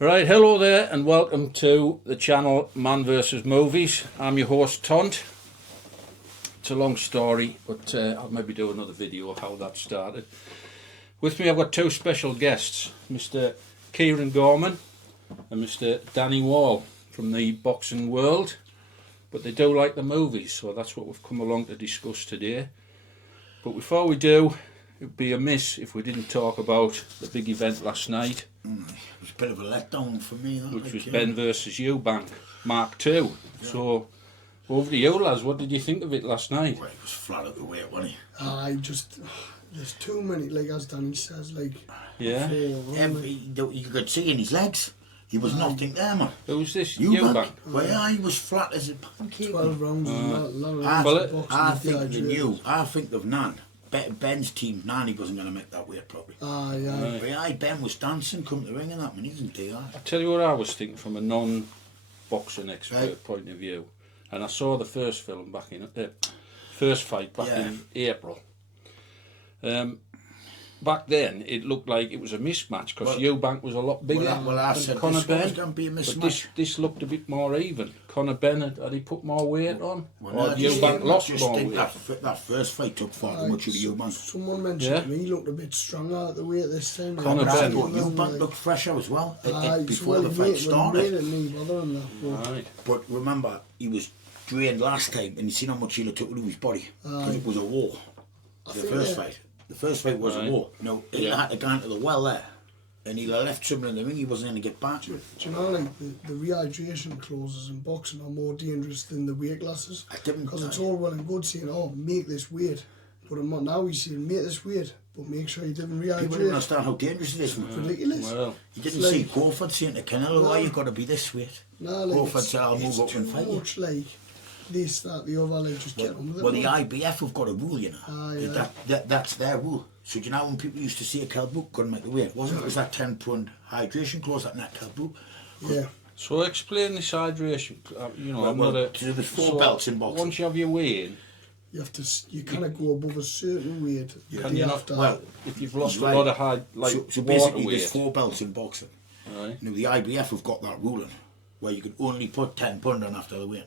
Right, hello there and welcome to the channel Man vs Movies. I'm your host Tont. It's a long story, but I'll maybe do another video of how that started. With me I've got two special guests, Mr. Kieran Gorman and Mr. Danny Wall from the boxing world. But they do like the movies, so that's what we've come along to discuss today. But before we do, it would be amiss if we didn't talk about the big event last night. It was a bit of a letdown for me, that, Which was Ben versus Eubank, Mark II. Yeah. So, over to you, lads. What did you think of it last night? Well, he was flat at the weight, wasn't he? There's too many, like as Danny says, like... Yeah. You could see in his legs. He was nothing there, man. Who's this? Eubank? Well, yeah, he was flat as a pancake. 12 rounds I think of Nan. Ben's team, Nanny wasn't going to make that weight probably. Ben was dancing, come to the ring and that, man, he didn't do that. I'll tell you what I was thinking from a non-boxing expert point of view. And I saw the first film back in, first fight back in April. Back then, it looked like it was a mismatch because Eubank was a lot bigger I than said Conor Ben. Was going to be a mismatch. But this looked a bit more even. Conor Ben, had he put more weight on? Or Eubank lost more weight? That first fight took far too much of Eubank. Someone mentioned to me he looked a bit stronger at the weight this time. Conor Ben. Eubank looked fresher as well before the fight started. But remember, he was drained last time and you seen how much he took to his body. Because it was a war. The first fight was a war. No, he had to go into the well there, and he'd have left someone in the ring. He wasn't going to get back. Do you know, like the rehydration clauses in boxing are more dangerous than the weight classes? Because it's all well and good saying, "Oh, make this weight," but now he's saying, "Make this weight, but make sure you didn't rehydrate." People don't understand how dangerous it is. It's ridiculous. Well, you didn't see Crawford saying to Canelo, "Oh, you've got to be this weight." No, like Crawford said, "I'll move up and fight you." Much like this, that, the other, like just get on with it. Well, the IBF have got a rule, you know. That's their rule. So do you know when people used to say a Kelbook couldn't make the weight? It was that 10-pound hydration clause that net Kelbook. Yeah. So explain this hydration. You know, there's 4 belts in boxing. Once you have your weigh in, you can't go above a certain weight. Can you not? Well, if you've lost a lot of so basically there's 4 belts in boxing. Right. You know, the IBF have got that ruling where you can only put 10 pound on after the weigh.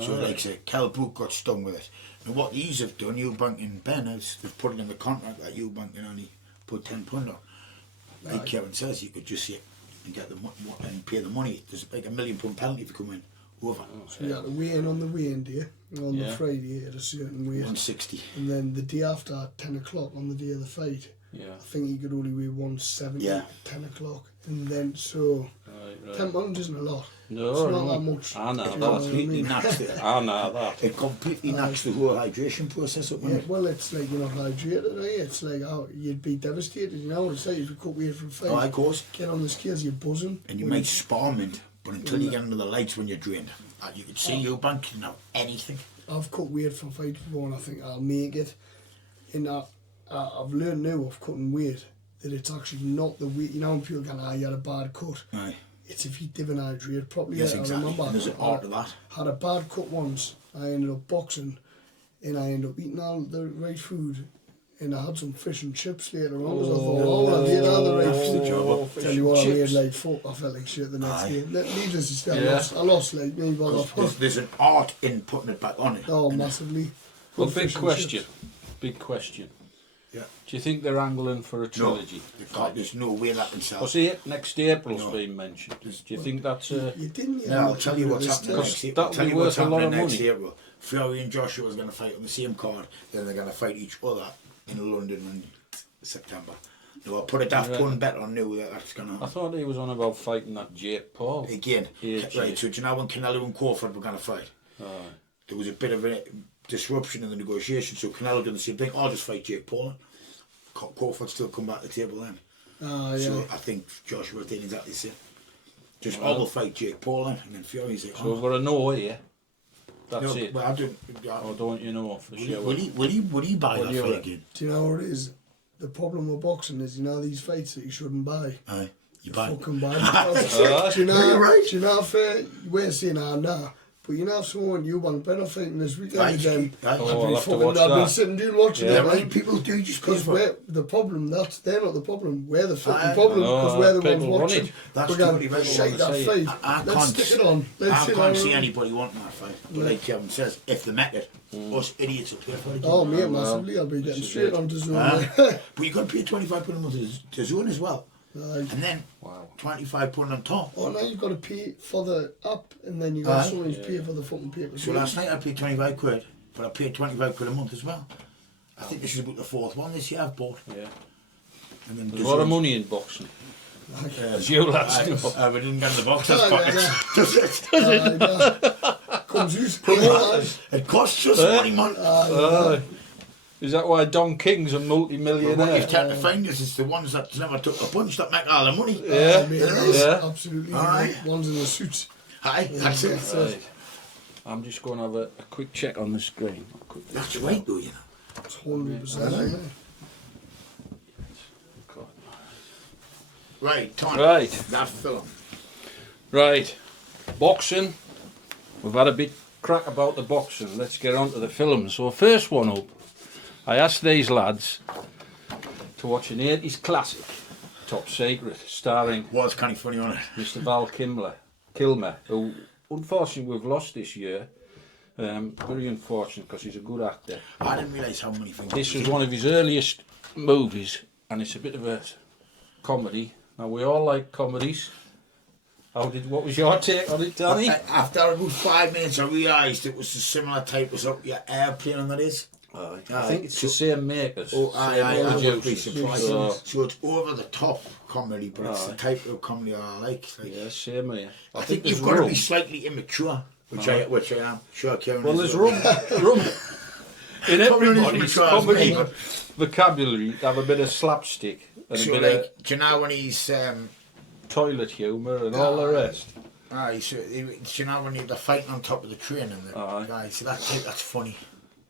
So like say, Kelbook got stung with it. And what these have done, Eubank and Ben, is they've put it in the contract that Eubank can only put 10 pound on. Like Kieran says, you could just sit and get the and pay the money. There's like £1 million penalty if you come in over. So you had to weigh in on the weigh-in day, on the Friday at a certain weight. 160. And then the day after at 10 o'clock on the day of the fight, I think you could only weigh 170 at 10 o'clock. And then so 10 pounds isn't a lot. No, it's not that much. I know that. I know that. It completely knocks the whole hydration process up. Well, it's like you're not hydrated, are you? It's like you'd be devastated, you know. It's like if you cut weight from fight. Oh, of course. Get on the scales, you're buzzing. And you might spar mint, but until you get under the lights when you're drained, you could see Eubank can have anything. I've cut weight from fight before and I think I'll make it. And I've learned now of cutting weight that it's actually not the weight. You know when people go, you had a bad cut. Aye. It's if you didn't hydrate properly. Yes, I exactly. remember and there's an art to that. Had a bad cut once. I ended up boxing and I ended up eating all the right food and I had some fish and chips later on because I thought, I did all the right food. Tell you what, I made like fuck. I felt like shit the next day. Needless to say, I lost like me. There's an art in putting it back on it. Oh, massively. Well, big question. Yeah. Do you think they're angling for a trilogy? No, there's no way that can sell. Well, see, next April's been mentioned. Do you think that's You didn't. No, I'll tell you what's happening next April. That'll be worth a lot of money. April. Fury and Joshua is going to fight on the same card. Then they're going to fight each other in London in September. No, I'll put a daft pun bet on now that's going to happen. I thought he was on about fighting that Jake Paul. Again. Right, so do you know when Canelo and Crawford were going to fight? There was a bit of a disruption in the negotiation, so Canelo did the same thing. I'll just fight Jake Paul. Crawford still come back to the table then. So I think Joshua did exactly the same. Just I will fight Jake Paul then, and then Fury's like, so we've got a no here. That's it. Well, I don't. Or don't you know for sure? Will he buy that fight again? Do you know what it is? The problem with boxing is, you know, these fights that you shouldn't buy. Aye, you buy. Fucking buy. Do you know? Right. Do you know if we're saying, nah. But you know, someone you want better fighting this weekend Right, again. right. Oh, I'll have to watch I've been that. sitting down watching Yeah, it, right. right? People do just Because because we're the problem. They're not the problem. We're the fucking I problem know, because we're the ones people want watching. it. That's We're going, totally right. shite that I fight. I Let's can't, stick it on. Let's I sit can't down see and- anybody wanting that fight. But like Kevin says, if they met it, us idiots will pay for it. Oh, mate, well, massively. I'll be this getting is straight it. onto Zoom. But you got to pay £25 a month to Zone as well. Aye. And then Wow. £25 on top. Oh, now you've got to pay for the app, and then you got Aye. someone to pay for the fucking paper. So last night I paid 25 quid, but I paid 25 quid a month as well. I think this is about the fourth one this year I've bought. Yeah. And then There's a lot of money in boxing. As you lads know. we didn't get in the boxers' Aye, pockets. Does it? Comes out. It costs us money, man. Is that why Don King's a But what multi-millionaire? you tend to find is the ones that never took a punch that make all the money. Yeah, Mate, yeah. absolutely. Aye. Ones in the suits. Aye, that's it. Right. I'm just going to have a quick check on the screen. That's right, though, you know. It's 100%. Right, Tont. Right. That film. Right, boxing. We've had a big crack about the boxing. Let's get on to the films. So first one up, I asked these lads to watch an 80s classic, Top Secret, starring Was kind of funny on it. Mr. Val Kilmer, who unfortunately we've lost this year. Very unfortunate because he's a good actor. I didn't realise how many things. This was one of his earliest movies, and it's a bit of a comedy. Now we all like comedies. What was your take on it, Danny? After about 5 minutes, I realised it was a similar type as up your airplane, and that is. I think it's the same makers. Oh, I would be producers. surprised. So, So it's over the top comedy, but it's the type of comedy I like. yeah, same here. I think there's you've got to room. be slightly immature, which I am. Sure, Kieran. Well, is there's as well. room in everybody's mature as comedy me, but- vocabulary to have a bit of slapstick and So, a bit like, do you know when he's toilet humour and all the rest. so do you know when they're fighting on top of the train and the Aye. guy? So that's funny.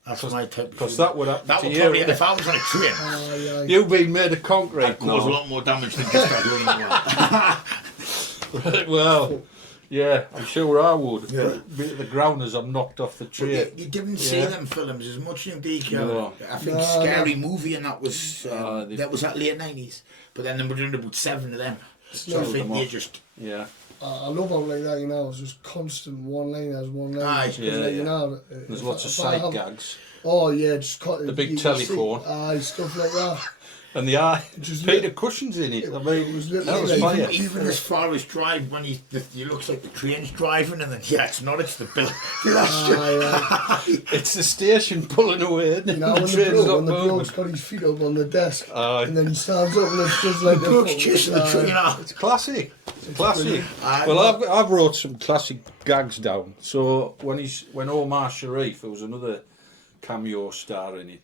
That's my type. Because that would happen That to would you. probably, if I was on a train, Aye, aye. You've been made of concrete I'd cause a now. lot more damage than just that running away. Right, well, yeah, I'm sure I would. Yeah. But the grounders I'm knocked off the But train. you didn't see Yeah. them films as much in DK. No. I think No, Scary Movie and that was they- that was that late 90s. But then they were doing about 7 of them. So I Slowed think them they off. just Yeah. I love how like that, you know, it's just constant one-liners, Aye. just 'cause, Yeah, like, yeah. you know, There's if lots I- of if I side have- gags. Oh yeah, just cut The big you can see- telephone. Aye, stuff like that. And the eye. Just Peter lit- Cushion's in it. I It mean, was that was literally fire. even as far as drive when he looks like the train's driving and then it's not, it's the bill. That's just, Aye, It's the station pulling away, isn't it? You know, The when train's not the moving. bloke's got his feet up on the desk, Aye. and then he stands up and it's just like the bloke's chasing the train out. It's classic. It's classic. Aye. Well, I've wrote some classic gags down. So when Omar Sharif, who was another cameo star in it,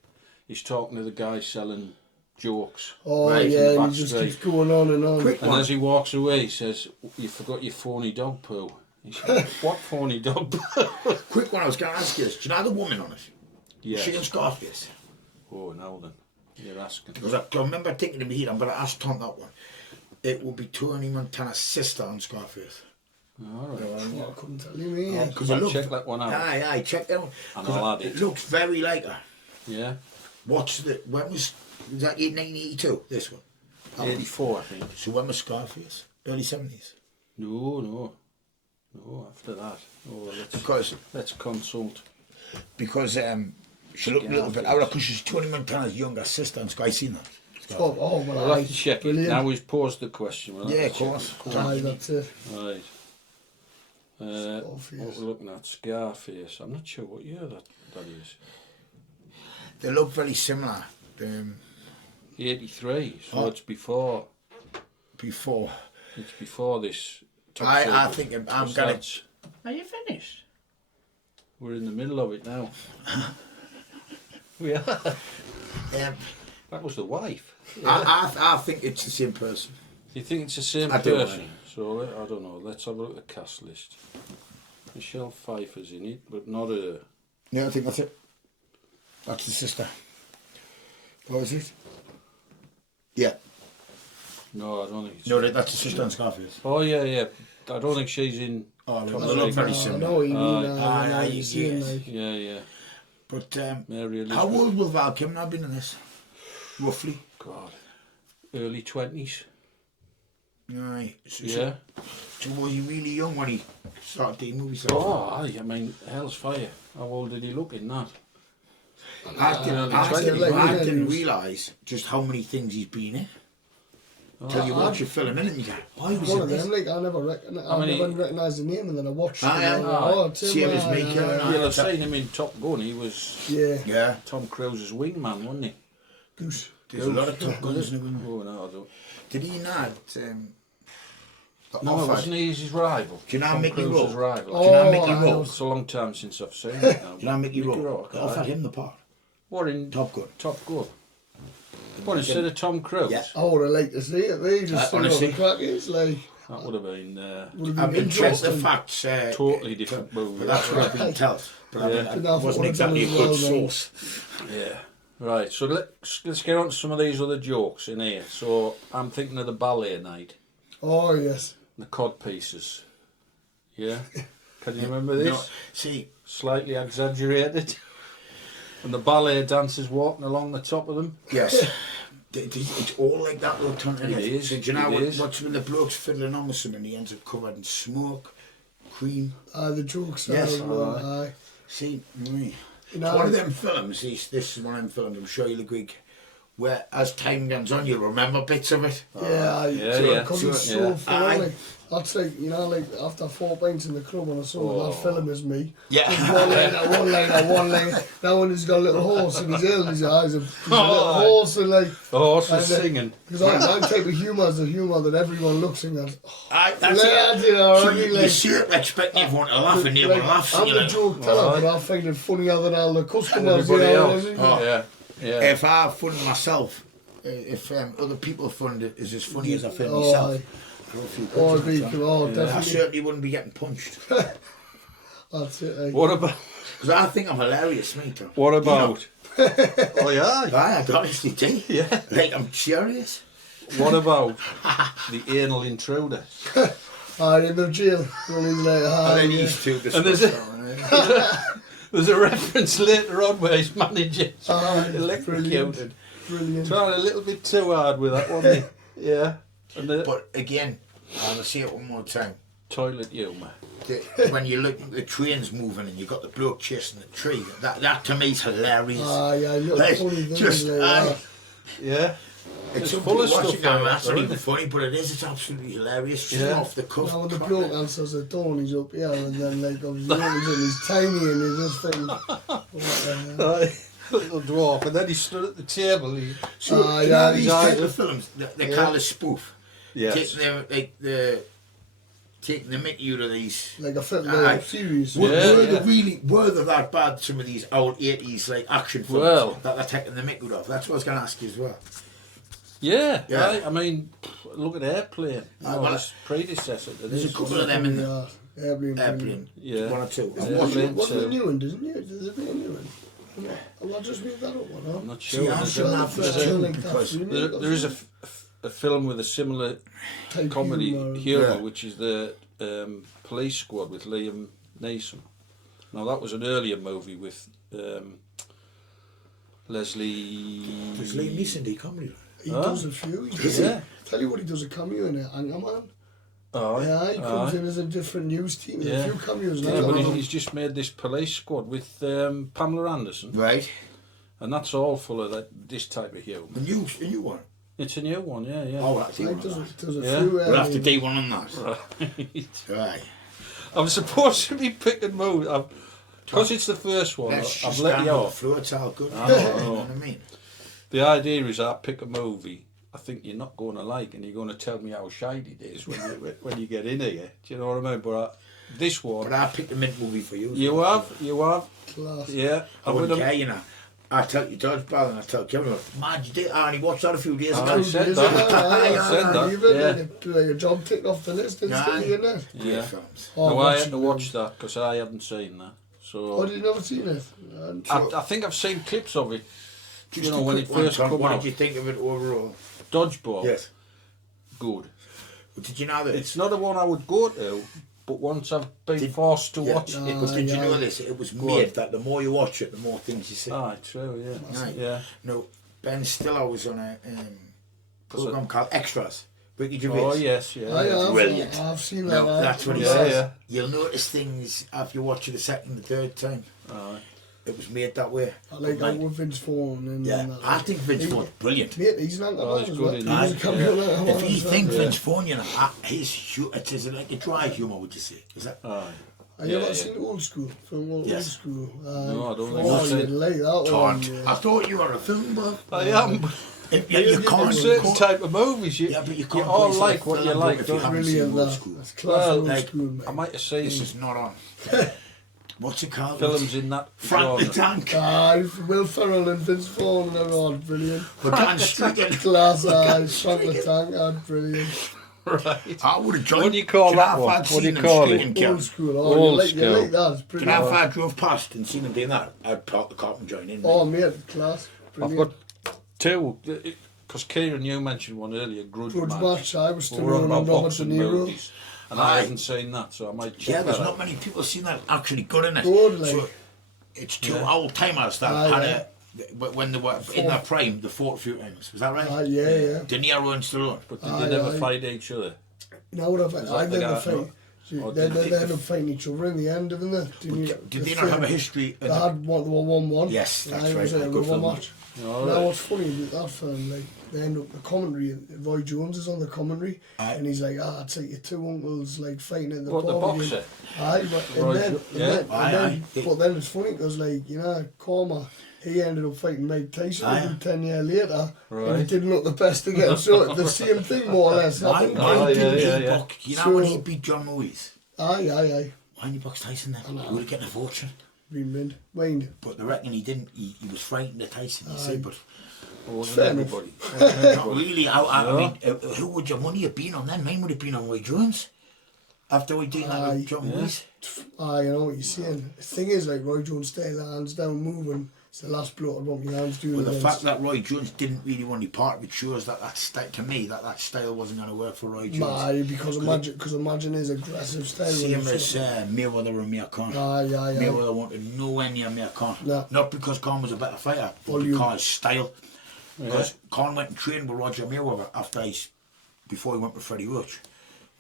he's talking to the guy selling jokes. Oh Right, in yeah, the and back he just street. keeps going on and on. Quick And one. as he walks away, he says, "You forgot your phony dog poo." He said, "What phony dog poo?" Quick one I was going to ask you is, do you know the woman on it? Yes. She in Scarface. Oh, now then, you're asking. Because I remember thinking to me here, I'm going to ask Tom that one. It will be Tony Montana's sister on Scarface. All right. Oh, I couldn't tell you, me. Because I'll check that one out. Aye, check that one. And 'Cause I'll add it. It looks very like her. Yeah. When was that 1982, this one? That one. 84, I think. So when was Scarface? Early 70s? No, after that. Oh, let's consult. Because she looked a little bit out because she's Tony Montana's younger sister on Sky. Seen that? Oh, well, I'll aye, have to check it. brilliant. Now he's paused the question. We'll have Yeah, to of check course. Aye, that's it. it. Right. Scarface. What we're looking at, Scarface. I'm not sure what year that is. They look very similar. 83, so Oh. it's before Before. this. Top I Secret. think I'm Because gonna. that's- Are you finished? We're in the middle of it now. We are. That was the wife. I think it's the same person. You think it's the same I do, person? So I don't know. Let's have a look at the cast list. Michelle Pfeiffer's in it, but not her. Yeah, I think that's it. That's the sister. What is it? Yeah. No, I don't think it's. No, that's the sister on Scarface. Oh yeah. I don't think she's in Oh, they Tom look Cruise. very I similar. know what you mean. Aye, I know aye, what you're saying, yes. like. Yeah. But Mary how Elizabeth. old will Val Kilmer have been in this? Roughly. God, early 20s. Aye. Yeah. So was he really young when he started doing movies? Oh, aye, I mean, hell's fire. How old did he look in that? I like, didn't realise just how many things he's been in. Till you watch a film in it and you go, why was One it of this? them, like, I never recognised the name, and then I watched it. Aye, And aye. I went, oh, Tim, Same as me, aye, Kieran. aye. You'll have seen him in Top Gun. He was Yeah. Tom Cruise's wingman, wasn't he? Goose. There's a lot of Top Guns in it. Oh, no, I don't. Did he not? No, wasn't he his rival? Do you know Tom Mickey Cruise's Rourke? rival. Do you know Mickey I Rourke? It's a long time since I've seen it now. Do you know Mickey Rourke? Rourke, They offered aye. him the part. What, in Top Gun. Top Gun? What, instead of Tom Cruise? Yeah. I would have liked to see it. They just see what honestly. the crack is, like. That would have been Would I've have been checked the interesting. facts. totally different movie. But that's what I've been told. But I mean, Yeah. it Enough wasn't what exactly a I've done good as well, source. Yeah. Right, so let's get on to some of these other jokes in here. So I'm thinking of the ballet night, Oh, yes. the cod pieces. Yeah? Can you remember this? No, see, Slightly exaggerated. And the ballet dancers walking along the top of them. yes. It's all like that though, Tont. It is, So do you know it is. what's when the bloke's fiddling on with something, he ends up covered in smoke, cream. The jokes are Yes. aye. See, You it's know, one of them films, this is one of them films, I'm sure you'll agree, where as time goes on you'll remember bits of it. Yeah, yeah. because it's So, so yeah. full. Aye. Like, that's like, you know, like after 4 pints in the club when I saw that film is me. Yeah. Just one line. That one has got a little horse in his ear, his eyes. He's a little horse and like. Oh, also And, singing. Because that type of humour is the humour that everyone looks and goes, oh, That's lads, it. you know So what I mean? you Like, see it expecting everyone to laugh and no like, one laughs. I'm You the know. joke teller, but I find it funnier than all the customers. Everybody you know else. what I mean? Oh. Yeah. If I fund myself, if other people fund it is as funny as I fund Oh, myself, aye. I would feel Oh, good be about that. cool. Oh, I definitely. certainly wouldn't be getting punched. That's it. Like. What about? Because I think I'm hilarious, mate. Tom. What You know, about? Oh yeah. I honestly do. Yeah. Like, I'm serious. What about the anal intruder? In the jail. When he's like, And then yeah. these two And there's a- discuss that, There's a reference later on where his manager electrocuted. Brilliant. Trying a little bit too hard with that, wasn't he? Yeah. And the But again, I'll say it one more time. toilet humour. When you look at the trains moving and you got the bloke chasing the tree, that to me is hilarious. Yeah, little Like, funny things just, like aye. that. Yeah. It's It's full of stuff watching now, like that's that, not isn't even it? funny, but it is. It's absolutely hilarious. Just Yeah. off the cuff. Now when the crack bloke it. answers the door and he's up here and then like obviously he's tiny and he's just thinking, what the hell? Aye. Little dwarf, and then he stood at the table. So, Ah, you yeah, know these he's type either- of films, they Yeah. call it spoof. Yes. Taking the mickey out of these. Like a film Aye. series. Yeah. Were they that bad? Some of these old 80s like action films Well. that they're taking the mickey out of. That's what I was going to ask you as well. Yeah. Yeah. Aye. I mean, look at Airplane. You know, well, his predecessor to There's this. a couple wasn't of them in the Airplane. airplane. Yeah. One or two. Yeah. What's the too. new one, doesn't it? Does it be a new one? I'll just make that up one, I'm huh? not See, sure. I'm There's sure a- that there's was a- too, like because there is a film with a similar Type comedy humour. humour, Yeah. which is the Police Squad with Liam Neeson. Now that was an earlier movie with Leslie. Does Liam Neeson do comedy? He Huh? does a few. He Does does he? Tell you what, he does a cameo in it, Anchorman. Oh, Yeah, he comes in as a different news team. There's Yeah. a few cameos in Yeah, but Anchorman. he's just made this Police Squad with Pamela Anderson, Right. and that's all full of this type of humour. A new one. It's a new one, yeah. Oh, that's He one does of that. a Yeah. few. We'll have to do one on that. Right. Right. I'm supposed to be picking movies. Because it's the first one, Let's I've just let stand you on the off. floor, it's all good. I know, I You know. know what I mean? The idea is I pick a movie I think you're not going to like, and you're going to tell me how shite it is when you get in here. Do you know what I mean? But this one... But I picked a mint movie for you. You have. Class. Yeah. I wouldn't care, you know. I tell you Dodgeball and I tell Kieran, man, you did, I only watched that a few days I ago. said Is that. it? I said that, Even yeah. like a job ticked off the list instantly, Aye. isn't it? Great Yeah. films. Oh, No, I watching had to watch that because I hadn't seen that. Oh, So did you never seen it? And I think I've seen clips of it. Just You know, a when quick it one, first Tom, come what out. did you think of it overall? Dodgeball. Yes. Good. But did you know that It's not the one I would go to, but once I've been forced to watch it. But did you know this? It was made that the more you watch it, the more things you see. Aye, true, yeah. Right. Yeah. No, Ben Stiller was on a program called Extras. Ricky Gervais. Oh, yes, yeah. Brilliant. I've seen that. No, that's what he Yeah, says. yeah. You'll notice things after you watch it the second and third time. Aye. It was made that way. I like that with Vince Vaughn. And Yeah, that. I think Vince Vaughn's brilliant. Mate, he's not Oh, that he's as good well. in He that, was a cameo yeah. that If you as well. think Vince Vaughn, you know, it is like a dry humour, would you say? Is that? Aye. Have you ever seen old school? Film old Yes. school? No, I don't think Oh, I've seen you'd like that Tont. one. I thought you were a film buff. I am. You can't. Certain type of movies, you Yeah, but you you can't all put it like as a what you film like, if you don't haven't you? seen Brilliant, old that. school. That's Well, class old like, school, mate. I might have seen This is not on. What's it called? films in that Frank the genre. Tank. Will Ferrell and Vince Vaughn and everyone, brilliant. But Dan Stricken. Class eyes, Frank the Tank, brilliant. Right. I would have joined. What do you call that If one? I'd What do you seen them call sticking, it? Kieran, Old school, Old you like school. that, it's Do brilliant. you know if I drove past and seen them doing that, I'd park the car and join in. Oh, mate, class, I've brilliant. got two, because Kieran, you mentioned one earlier, Grudge Grudge Match. Match, I was We still were on on about Robert De boxing Niro. movies, and I haven't seen that, so I might check Yeah, there's that not out. many people seen that actually good in it. Good, like. So it's two old timers that Aye, had yeah. when they were in their prime, they fought a few times. Was that right? Yeah. De Niro and Stallone. But did Aye, they never aye. fight each other? No, I that the never guy? fight. Or They did end up fighting each other in the end, didn't they? Did they not have a history? They had one, they were 1-1. Yes, that's It was right, a good one film. match. All Now right. what's funny about that film, like they end up the commentary. Roy Jones is on the commentary, Aye. and he's like, "I'd take your two uncles like fighting in the What, the pub again." boxer? Aye, but Roy and then, Jo- yeah. Aye. but then it's funny because like Gorman, he ended up fighting Mike Tyson Aye. about 10 years later, and he Right. didn't look the best again. So the same thing more or less Why happened. Aye, didn't yeah, he yeah. box? You know when he So- beat John Moise? Aye. Why didn't he box Tyson then? He would have getting a fortune. Remember, Wayne. But they reckon he didn't. He was frightened of Tyson. You see, but Or wasn't Fair enough. everybody? not really. I No. mean, who would your money have been on then? Mine would have been on Roy Jones. After we did that Aye. with John Moise. I know what you're saying. The thing is, like Roy Jones stayed the hands down moving. It's the last bloke I want my hands doing. Well, the against. fact that Roy Jones didn't really want to be part of it shows that to me that style wasn't going to work for Roy Jones. Nah, because imagine his aggressive style. Same when as he's- Mayweather and Mir Khan. Aye. Mayweather wanted nowhere near Mir Khan. No. Not because Khan was a better fighter, but Volume. because style. Because Khan went and trained with Roger Mayweather before he went with Freddie Roach.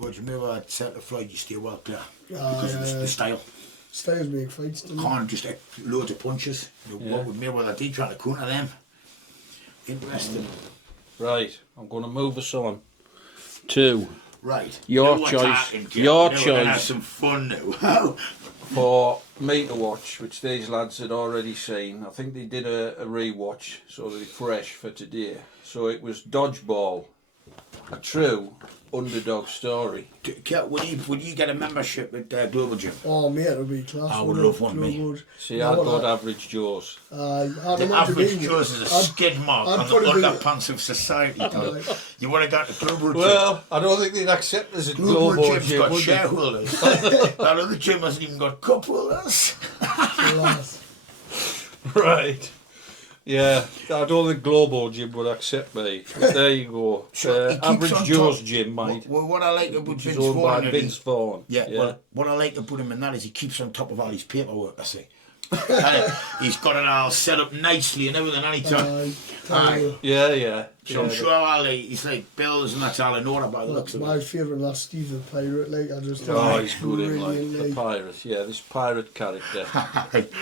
Roger Mayweather had said to Floyd, you stay well clear. Because of the style. Styles make fights. Doesn't Khan just ate loads of punches. Yeah. What would Mayweather do, trying to counter them? Interesting. Right, I'm going to move us on to Right. Your Now we're choice. talking, Kieran. Your Now we're gonna have choice. some fun now. for me to watch, which these lads had already seen. I think they did a rewatch, so they're fresh for today. So it was Dodgeball, a true underdog story. Would you get a membership at Global Gym? Oh, mate, it'll be class. I would love one, mate. Would. See, I'd go to Average Joe's. The average Joe's is a skid mark I'd on the probably be- underpants of society. You want to go to Global Gym? Well, I don't think they'd accept us at Global Global Gym's Gym, got would they? shareholders. That other gym hasn't even got cup holders. Class. Right. Yeah, I don't think Global Gym would accept me. But there you go. So he keeps Average on Joe's top- Gym, mate. Well, what I like about Which Vince is owned by Vaughn is- Vince Vaughn. Yeah, well, what I like about him in that is he keeps on top of all his paperwork, I see. He's got it all set up nicely and everything, and Aye. Yeah. So I'm sure all he's like bills and that's all in order by the looks That's of my it. favourite last Steve the Pirate, like I just Oh, he's good in brilliant, like the pirate. Yeah, this pirate character.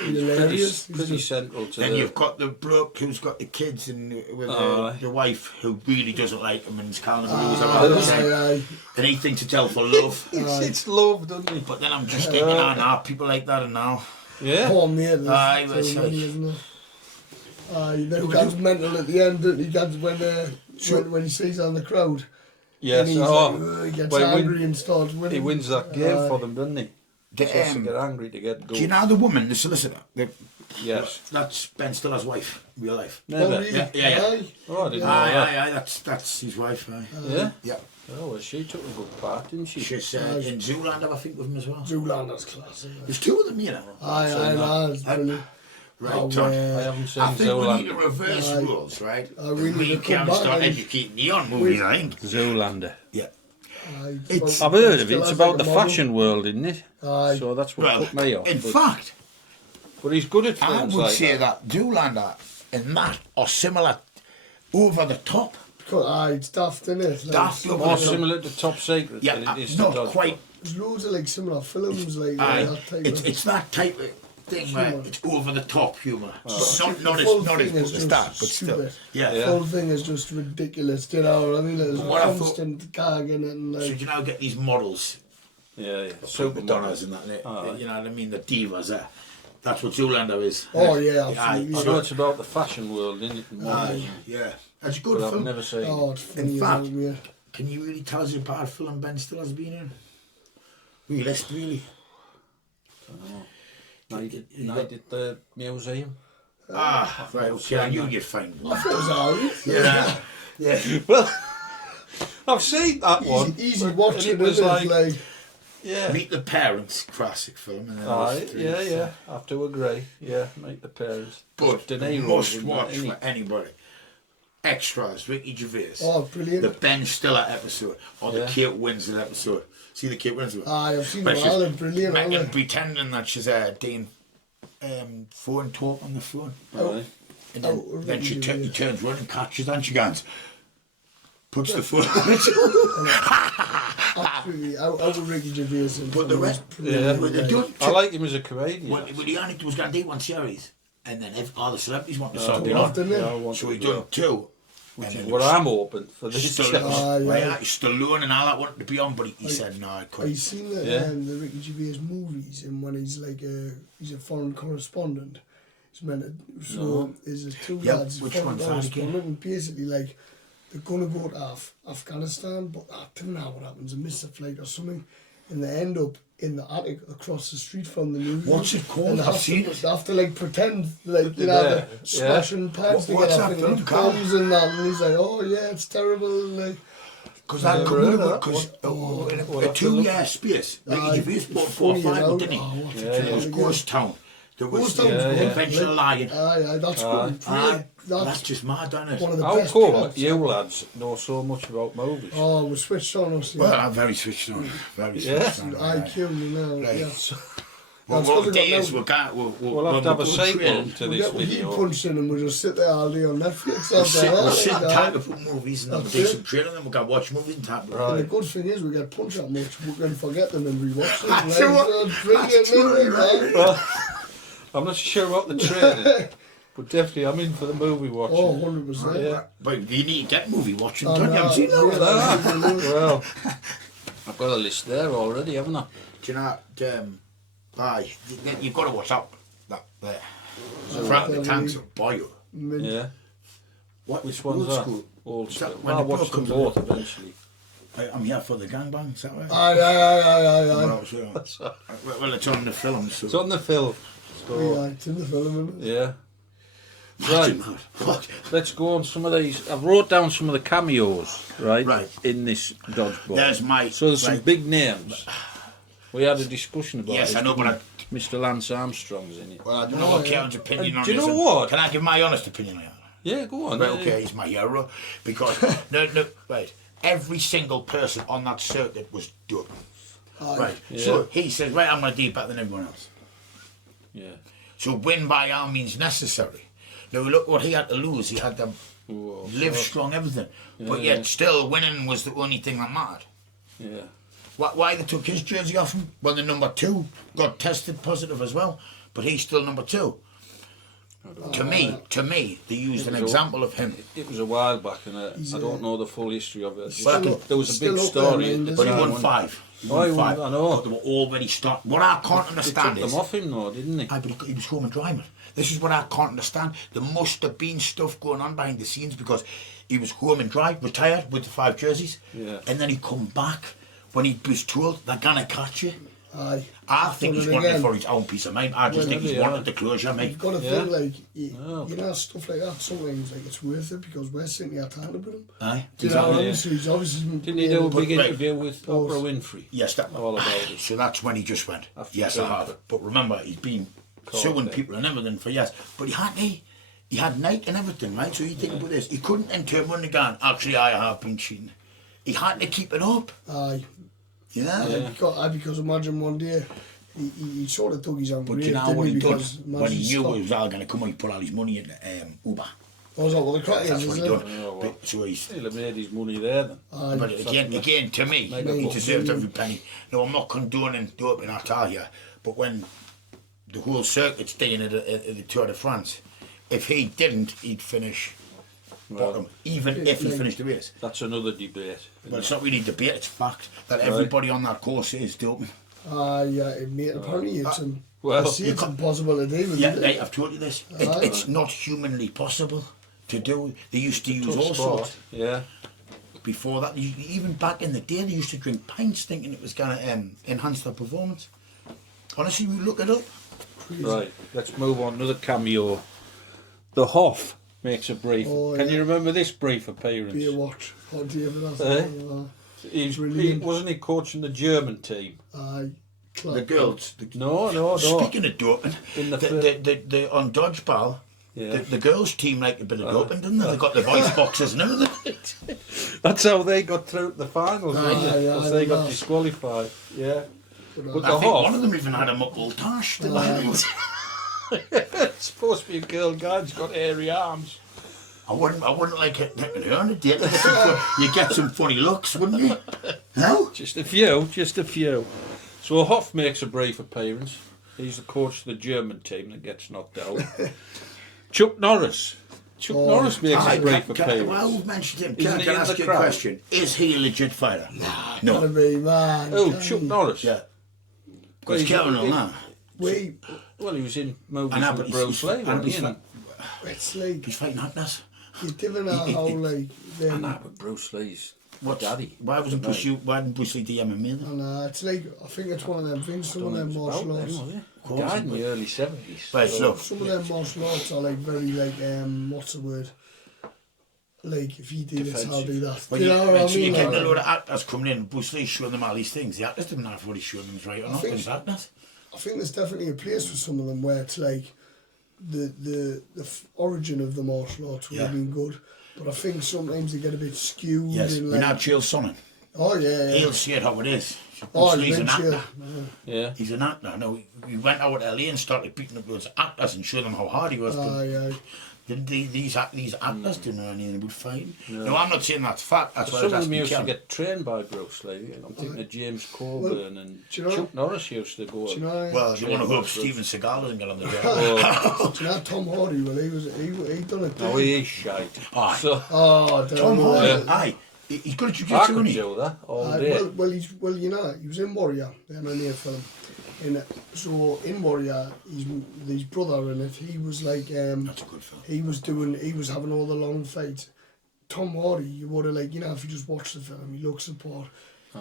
hilarious. Pretty central to Then the... you've got the bloke who's got the kids and with Aye. the wife who really doesn't like him and is calling him Aye. and he thinks it's hell for love. It's love, doesn't he? But then I'm just thinking, people like that and now. Yeah. Oh, mate, there's Aye, so that's many, right. isn't there? Aye, then he gets mental at the end, doesn't he? Gets when he sees on the crowd. Yes. And he's Oh, like, he gets well, he angry and starts winning. he wins that game for them, doesn't he? The, He has to get angry to get do you goal. know the woman, the solicitor? Yes. That's Ben Stiller's wife, real life. Oh, Never. really? Yeah. Aye. Oh, I didn't know that. Aye, that's his wife. Aye. Yeah? Yeah. Oh, well, she took a good part, didn't she? She's in Zoolander, I think, with him as well. Zoolander's class. There's two of them, you know. Aye, it's brilliant. Right, Oh, Tom. I haven't seen I think we need to Zoolander. reverse rules, right? we need We to can come back start and- educating you on movies, I think. Zoolander. Yeah. It's- I've heard of it. Still It's has about like the a model. fashion world, isn't it? Aye. So that's what Well, put me off. in but, fact, but he's good at I films would like say that. that Zoolander and that are similar, over the top. Because, it's daft, isn't it? Like, Daft, some- More Yeah. similar to Top Secret Yeah, than it is to not Dodgeball. quite. There's loads of like similar films like Aye, that type it's of. that type of thing where Humour. it's over the top humour. The Not full as not as thing is good as just that, but still. stupid. Yeah. The whole thing is just ridiculous, do you know what I mean? There's What I thought- constant gag in it and So like, you now get these models, Yeah. super Supermodels. dollars and that. You know what I mean? The divas. That's what Zoolander is. oh yeah, Aye, absolutely. I know it's about the fashion world, isn't it? and what it is, Yeah, that's a good But I've film. never seen Oh, it. it's funny. In fact, yeah. Can you really tell us apart film Ben Stiller's been in? Realist, really. Night at the museum. Right, okay, I knew you'd find I one. thought it was alright. Yeah, yeah. Well, I've seen that one. Easy but- watching, and it was isn't it? Like, yeah. Meet the Parents, classic film. And then Aye, those three. yeah. I have to agree. Yeah, Meet the Parents. But De the Niro's must in that, watch isn't he? for anybody. Extras, Ricky Gervais. oh, brilliant. The Ben Stiller episode or the Yeah. Kate Winslet episode. See the Kate Winslet? Aye, I've seen Where them she's all, they're brilliant, aren't making, they? pretending that she's doing phone talk on the phone. Aye. And then, Oh, then Ricky he Gervais. turns around and catches her and she goes, puts the phone Absolutely. I would Ricky Gervais in But the films, rest, brilliant, but they like, don't. I like him as a comedian. Well, he only was going to do one series, and then all the celebrities want to start too doing often, it. yeah. I want So to he do done two. Which and is then what I'm hoping for this Stallone, channel. Stallone and all that wanted to be on, but he said no, I Have you couldn't. seen Yeah. the Ricky Gervais movies and when he's like he's a foreign correspondent? He's meant to, so No. there's two Yep, lads, which foreign one's that again? correspondent, and basically like they're gonna go to Afghanistan, but I don't know what happens. They miss a flight or something, and they end up in the attic across the street from the movie. What's it called? And they I've have seen to, it. They have to like pretend like They're they're there, smashing pans What's together, that and film called? bombs and that, and he's like, oh yeah, it's terrible. Like, Because that Never could heard have of because What in have a to 2 look- year space, Ricky Aye, Gervais bought it's 4 or funny 5, as didn't he? hell. Oh, what's it There called was again? Ghost Town. There was Ghost Town's Yeah, good. yeah. Adventure Lion. Aye, that's good. Aye, that's That's just mad, isn't it? one of the How best come plots. you lads know so much about movies? Oh, we switched on us. Well, Yeah. I'm very switched on. Very Yeah. switched on. IQ, you know. Right. Yeah. Well, That's what because we we do got is no- We'll have to have a sequel to We this get heat video. punched in and we just sit there all day on Netflix. We'll That's sit, all we'll sit right, and aye. type up movies and then we'll That's do it. some trailer and then we'll go watch movies and type up. And the good thing is we get punched that much, we can forget them and rewatch them. That's right? what- So it's brilliant, that's totally isn't it, right. man? Well, I'm not sure about the training, but definitely I'm in for the movie watching. Oh, 100%. Yeah. But you need to get movie watching, Oh, don't you? no, Haven't seen yeah, that? absolutely. Well, I've got a list there already, haven't I? Do you know, aye, you've got to watch that there. Frank the Tank's a boy. Mint. Yeah. What, Which one's old that? school? Old Is that school. when Well, I the book watched them comes both eventually. I'm here for the gangbang, is that right? Aye. Well, sure. Well, it's on the film, so. It's on the film. So, Yeah, it's in the film, isn't it? yeah. Imagine Right. that. What? Let's go on some of these. I've wrote down some of the cameos, right? Right. In this dodgeball. There's my. So there's some right. big names. We had a discussion about Yes, this, I know, but didn't we? Mr. Lance Armstrong's in it. Well, I don't know Oh, what yeah. Kieran's opinion on do you this. know and- what? Can I give my honest opinion on it? Yeah, go on. Right, okay, he's my hero. Because, no, right, every single person on that circuit was done. Aye. Right, Yeah. so he says, right, I'm going to do better than everyone else. Yeah. So win by all means necessary. Now look what he had to lose. He had to Whoa, live so- strong, everything. But Yeah, yet yeah. still winning was the only thing that mattered. Yeah. Why they took his jersey off him? Well, the number 2 got tested positive as well, but he's still number 2. To me, they used an It was example of him. It was a while back, and He's, I don't know the full history of it. Well, There was a still big up there, story. man, at the But he time, won wasn't 5. He Oh, won he won, 5. I know. But they were already start. What I can't They understand took is. them off him, though, didn't he? Aye, but he was home and driving. This is what I can't understand. There must have been stuff going on behind the scenes because he was home and dry, retired with the 5 jerseys. Yeah. And then he come back when he was told they're gonna catch you. Aye. I think Done he's it wanted it again. for his own peace of mind. I just Well, think he's yeah. wanted the closure, mate. You've got to Yeah. think like Oh, you know stuff like that. Sometimes like it's worth it because we're sitting here talking about him. Aye. Do you know what I mean? Yeah. So he's obviously Didn't he do a big right. interview with Both. Oprah Winfrey? Yes, that All about it. So that's when he just went. After Yes, the I have. film. But remember, he's been suing then. people and everything for years. But he had night and everything, right? So you think about this. He couldn't enter one again. Actually, I have been cheating. he had to keep it up. Aye. You know? Yeah. Because imagine one day he sort of took his own But grave, you know didn't what he done? because When he knew stopped. it was all going to come on, he put all his money into Uber. Was that what the crack That's is, what is he it? done. Oh, well. But, so he's... He'll have made his money there then. Aye. But again, to me, Make he a deserves every penny. No, I'm not condoning doping at all here, but when the whole circuit's staying at the Tour de France, if he didn't, he'd finish bottom, even if he finished the race. That's another debate. Well, it's not really debate, it's fact that everybody on that course is doping. Yeah, mate, apparently well, it's impossible to do with Yeah, it. right, I've told you this. It's not humanly possible to do. They used to use Tough all sport. sorts. Yeah. Before that, even back in the day, they used to drink pints thinking it was going to enhance their performance. Honestly, we look it up. Right, let's move on. Another cameo. The Hoff makes a brief. Oh, Can yeah. you remember this brief appearance? Be a watch. Oh, David, that's He wasn't he coaching the German team? Aye. The girls. No. Speaking of doping, In the the on dodgeball, Yeah. the girls' team like a bit of doping, didn't they? They got the voice boxes and everything. That's how they got through to the finals, wasn't it? yeah, Because they got yeah. disqualified. Yeah. But I the think one Hoff, of them even had a muckle tash. it's supposed to be a girl guy who's got hairy arms. I wouldn't like it taking her on a date. You get some funny looks, wouldn't you? No? Just a few. So Hoff makes a brief appearance. He's the coach of the German team that gets knocked out. Chuck Norris makes a brief appearance. Well, we've mentioned him. Isn't Can he I in ask the you a crowd? question? Is he a legit fighter? Gotta No. be, man. Oh, Can Chuck you? Norris. Yeah. Because He's- Kieran will know. Wait, Well, he was in movies I know, with but Bruce Lee, wasn't he? And- it's like, He's fighting Agnes. you're giving out how, like, I them, know, but Bruce Lee's What's daddy. Why wasn't Bruce Lee the MMA then? and it's like, I think it's one of them things, some of them martial arts. He died in the early 70s. Right, so- look. Some of them martial arts are like very like what's the word? Like if you do this, I'll do that. Well, Do you know what I so you mean? get a Like, load of actors coming in, Bruce Lee's showing them all these things. The actors didn't know if what he's showing them is right or not. think- It's actors. I think there's definitely a place for some of them where it's like origin of the martial arts would have been good, but I think sometimes they get a bit skewed. Yes, and you like, know Chael Sonnen. oh yeah, He'll see it how it is. oh, Bruce Lee's an actor. Yeah. He's an actor. No, he went out to LA and started beating up those actors and showing them how hard he was. Aye. These actors didn't know anything about fighting. No, I'm not saying that's fact. That's what I Some was of them asking used to Kieran. get trained by Bruce Lee. I'm thinking of James Coburn and do you know- Chuck Norris used to go. Do you know? Well, you want to hope Bruce. Steven Seagal doesn't get on the job. Oh, Do you know Tom Hardy? Well, he done it. no, he is shite. Aye. So Oh, don't Tom know. Hardy, aye. He's good at I jiu-jitsu, could isn't he? do that all day. Well, you know, he was in Warrior, the MMA film. So in Warrior, his brother in it. He was like, That's a good film. he was having all the long fights. Tom Hardy, you would have like, you know, if you just watch the film, he looks the part.